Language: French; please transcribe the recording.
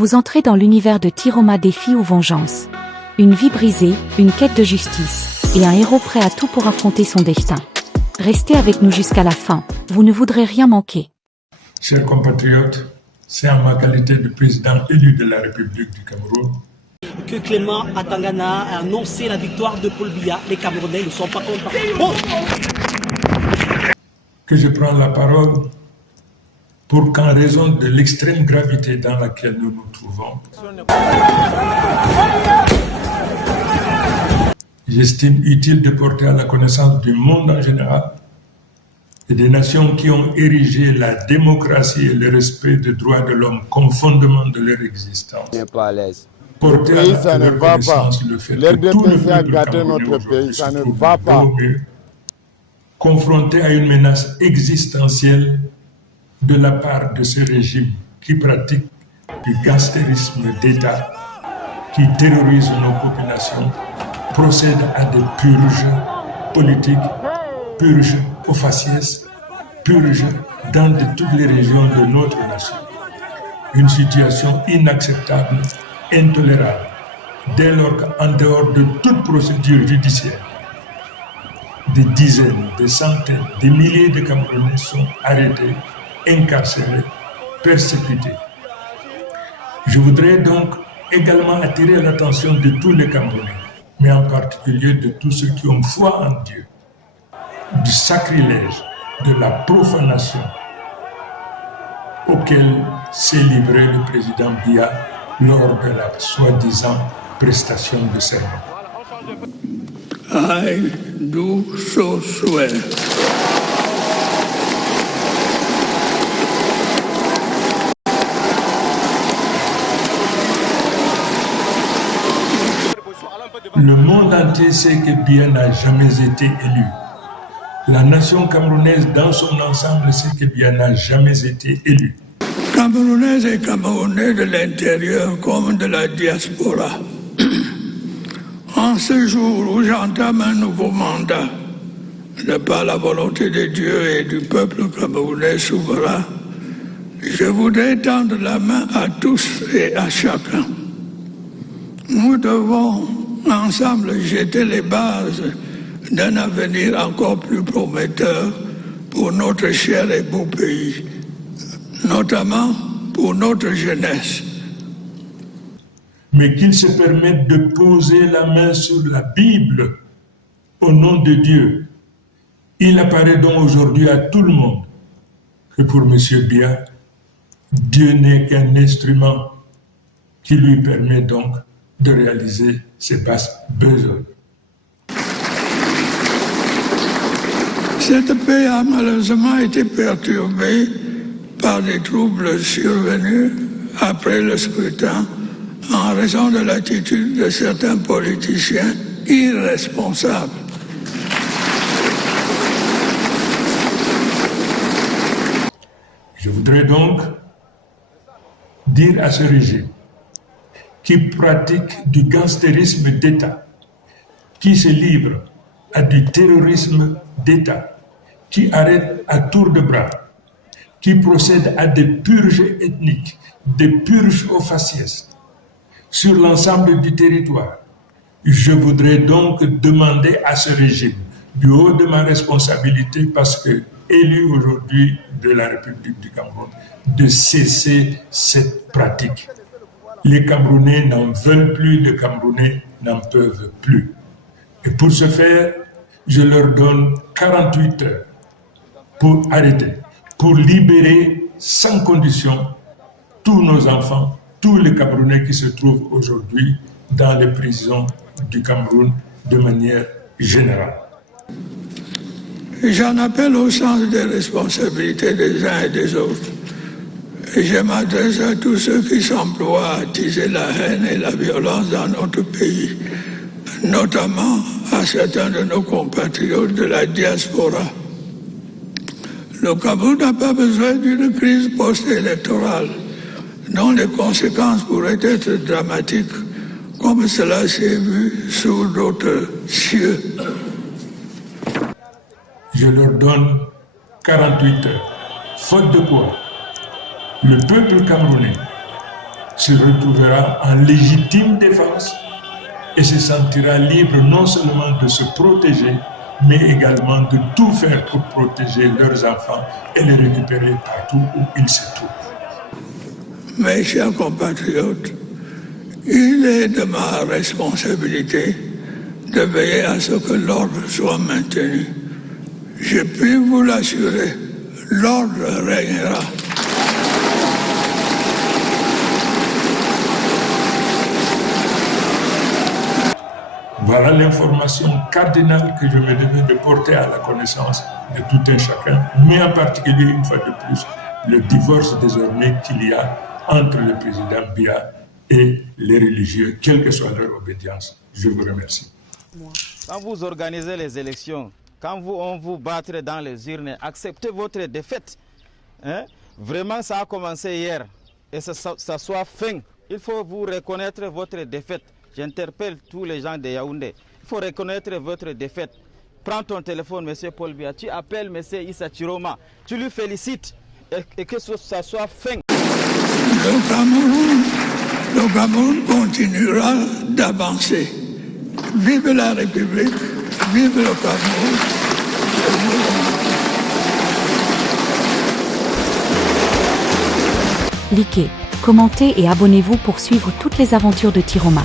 Vous entrez dans l'univers de Tiroma Défi ou Vengeance. Une vie brisée, une quête de justice, et un héros prêt à tout pour affronter son destin. Restez avec nous jusqu'à la fin, vous ne voudrez rien manquer. Chers compatriotes, c'est en ma qualité de président élu de la République du Cameroun que Clément Atangana a annoncé la victoire de Paul Biya. Les Camerounais ne sont pas contents. Oh, que je prends la parole pour qu'en raison de l'extrême gravité dans laquelle nous nous trouvons, j'estime utile de porter à la connaissance du monde en général et des nations qui ont érigé la démocratie et le respect des droits de l'homme comme fondement de leur existence. Porter à leur connaissance le fait que tout le peuple camerounais aujourd'hui se trouve au mieux, confronté à une menace existentielle de la part de ce régime qui pratique du gangstérisme d'État, qui terrorise nos populations, procède à des purges politiques, purges au faciès, purges dans toutes les régions de notre nation. Une situation inacceptable, intolérable, dès lors qu'en dehors de toute procédure judiciaire, des dizaines, des centaines, des milliers de Camerounais sont arrêtés, incarcérés, persécutés. Je voudrais donc également attirer l'attention de tous les Camerounais, mais en particulier de tous ceux qui ont foi en Dieu, du sacrilège, de la profanation auquel s'est livré le président Biya lors de la soi-disant prestation de serment. I do so swear. Le monde entier sait que Biya n'a jamais été élu. La nation camerounaise dans son ensemble sait que Biya n'a jamais été élu. Camerounaises et Camerounais de l'intérieur comme de la diaspora, en ce jour où j'entame un nouveau mandat, de par la volonté de Dieu et du peuple camerounais souverain, je voudrais tendre la main à tous et à chacun. Nous devons ensemble jeter les bases d'un avenir encore plus prometteur pour notre cher et beau pays, notamment pour notre jeunesse. Mais qu'ils se permettent de poser la main sur la Bible au nom de Dieu. Il apparaît donc aujourd'hui à tout le monde que pour M. Biya, Dieu n'est qu'un instrument qui lui permet donc de réaliser ses basses besognes. Cette paix a malheureusement été perturbée par des troubles survenus après le scrutin en raison de l'attitude de certains politiciens irresponsables. Je voudrais donc dire à ce régime qui pratique du gangstérisme d'État, qui se livre à du terrorisme d'État, qui arrête à tour de bras, qui procède à des purges ethniques, des purges au faciès sur l'ensemble du territoire. Je voudrais donc demander à ce régime, du haut de ma responsabilité, parce que élu aujourd'hui de la République du Cameroun, de cesser cette pratique. Les Camerounais n'en veulent plus, les Camerounais n'en peuvent plus. Et pour ce faire, je leur donne 48 heures pour arrêter, pour libérer sans condition tous nos enfants, tous les Camerounais qui se trouvent aujourd'hui dans les prisons du Cameroun de manière générale. J'en appelle au sens des responsabilités des uns et des autres. Et je m'adresse à tous ceux qui s'emploient à attiser la haine et la violence dans notre pays, notamment à certains de nos compatriotes de la diaspora. Le Cameroun n'a pas besoin d'une crise post-électorale dont les conséquences pourraient être dramatiques, comme cela s'est vu sous d'autres cieux. Je leur donne 48 heures, faute de quoi le peuple camerounais se retrouvera en légitime défense et se sentira libre non seulement de se protéger, mais également de tout faire pour protéger leurs enfants et les récupérer partout où ils se trouvent. Mes chers compatriotes, il est de ma responsabilité de veiller à ce que l'ordre soit maintenu. Je puis vous l'assurer, l'ordre régnera. Voilà l'information cardinale que je me devais de porter à la connaissance de tout un chacun, mais en particulier, une fois de plus, le divorce désormais qu'il y a entre le président Biya et les religieux, quelle que soit leur obédience. Je vous remercie. Quand vous organisez les élections, quand on vous battre dans les urnes, acceptez votre défaite. Hein? Vraiment, ça a commencé hier et ça soit fin. Il faut vous reconnaître votre défaite. J'interpelle tous les gens de Yaoundé. Il faut reconnaître votre défaite. Prends ton téléphone, M. Paul Biya. Tu appelles M. Issa Chiroma. Tu lui félicites et que ça soit fin. Le Cameroun continuera d'avancer. Vive la République, vive le Cameroun. Likez, commentez et abonnez-vous pour suivre toutes les aventures de Tiroma.